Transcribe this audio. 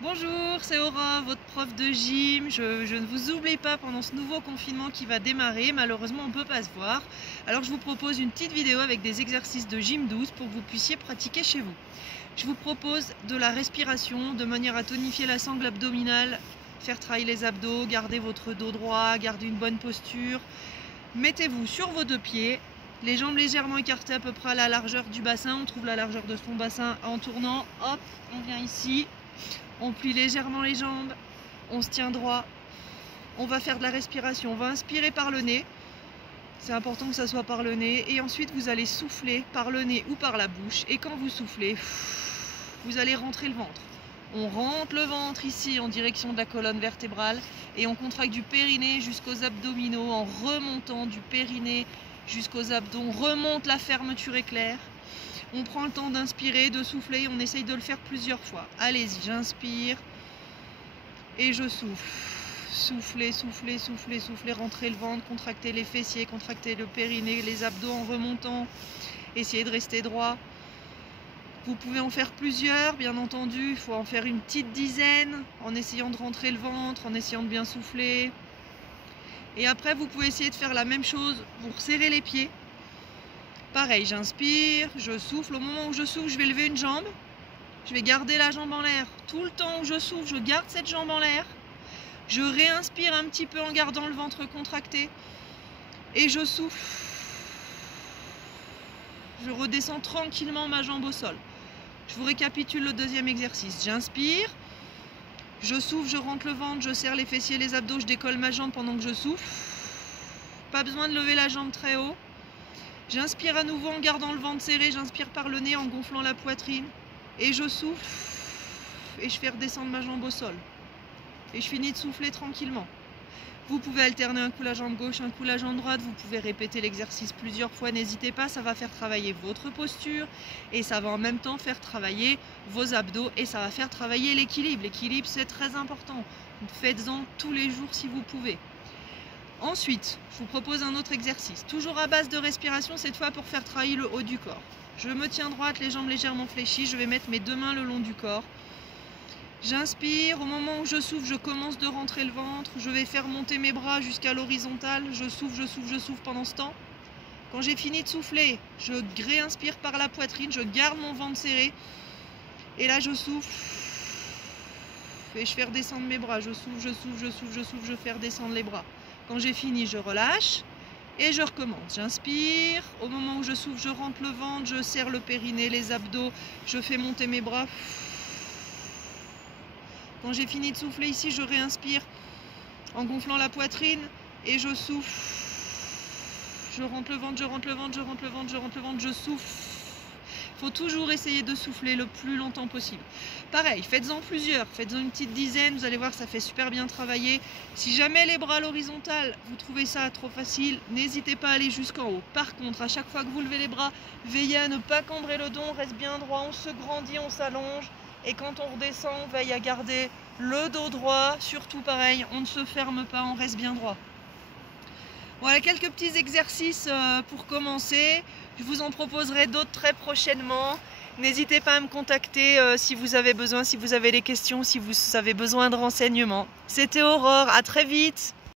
Bonjour, c'est Aura, votre prof de gym. Je ne vous oublie pas pendant ce nouveau confinement qui va démarrer. Malheureusement, on ne peut pas se voir. Alors, je vous propose une petite vidéo avec des exercices de gym douce pour que vous puissiez pratiquer chez vous. Je vous propose de la respiration de manière à tonifier la sangle abdominale, faire travailler les abdos, garder votre dos droit, garder une bonne posture. Mettez-vous sur vos deux pieds, les jambes légèrement écartées à peu près à la largeur du bassin. On trouve la largeur de son bassin en tournant. Hop, on vient ici. On plie légèrement les jambes, on se tient droit, on va faire de la respiration, on va inspirer par le nez, c'est important que ça soit par le nez, et ensuite vous allez souffler par le nez ou par la bouche, et quand vous soufflez, vous allez rentrer le ventre. On rentre le ventre ici en direction de la colonne vertébrale, et on contracte du périnée jusqu'aux abdominaux en remontant du périnée jusqu'aux abdos, on remonte la fermeture éclair. On prend le temps d'inspirer, de souffler, on essaye de le faire plusieurs fois. Allez-y, j'inspire et je souffle. Soufflez, soufflez, soufflez, soufflez, rentrez le ventre, contractez les fessiers, contractez le périnée, les abdos en remontant. Essayez de rester droit. Vous pouvez en faire plusieurs, bien entendu, il faut en faire une petite dizaine en essayant de rentrer le ventre, en essayant de bien souffler. Et après, vous pouvez essayer de faire la même chose pour serrer les pieds. Pareil, j'inspire, je souffle. Au moment où je souffle, je vais lever une jambe. Je vais garder la jambe en l'air. Tout le temps où je souffle, je garde cette jambe en l'air. Je réinspire un petit peu en gardant le ventre contracté. Et je souffle. Je redescends tranquillement ma jambe au sol. Je vous récapitule le deuxième exercice. J'inspire. Je souffle, je rentre le ventre, je serre les fessiers, les abdos, je décolle ma jambe pendant que je souffle. Pas besoin de lever la jambe très haut. J'inspire à nouveau en gardant le ventre serré, j'inspire par le nez en gonflant la poitrine. Et je souffle et je fais redescendre ma jambe au sol. Et je finis de souffler tranquillement. Vous pouvez alterner un coup la jambe gauche, un coup la jambe droite. Vous pouvez répéter l'exercice plusieurs fois, n'hésitez pas, ça va faire travailler votre posture. Et ça va en même temps faire travailler vos abdos et ça va faire travailler l'équilibre. L'équilibre, c'est très important. Faites-en tous les jours si vous pouvez. Ensuite, je vous propose un autre exercice, toujours à base de respiration, cette fois pour faire travailler le haut du corps. Je me tiens droite, les jambes légèrement fléchies, je vais mettre mes deux mains le long du corps. J'inspire, au moment où je souffle, je commence de rentrer le ventre, je vais faire monter mes bras jusqu'à l'horizontale, je souffle, je souffle, je souffle pendant ce temps. Quand j'ai fini de souffler, je réinspire par la poitrine, je garde mon ventre serré. Et là je souffle, et je fais redescendre mes bras, je souffle, je souffle, je souffle, je souffle, je fais redescendre les bras. Quand j'ai fini, je relâche et je recommence. J'inspire. Au moment où je souffle, je rentre le ventre, je serre le périnée, les abdos, je fais monter mes bras. Quand j'ai fini de souffler ici, je réinspire en gonflant la poitrine et je souffle. Je rentre le ventre, je rentre le ventre, je rentre le ventre, je rentre le ventre, je souffle. Il faut toujours essayer de souffler le plus longtemps possible. Pareil, faites-en plusieurs, faites-en une petite dizaine, vous allez voir, ça fait super bien travailler. Si jamais les bras à l'horizontale, vous trouvez ça trop facile, n'hésitez pas à aller jusqu'en haut. Par contre, à chaque fois que vous levez les bras, veillez à ne pas cambrer le dos, on reste bien droit, on se grandit, on s'allonge. Et quand on redescend, on veille à garder le dos droit, surtout pareil, on ne se ferme pas, on reste bien droit. Voilà quelques petits exercices pour commencer. Je vous en proposerai d'autres très prochainement. N'hésitez pas à me contacter si vous avez besoin, si vous avez des questions, si vous avez besoin de renseignements. C'était Aurore, à très vite!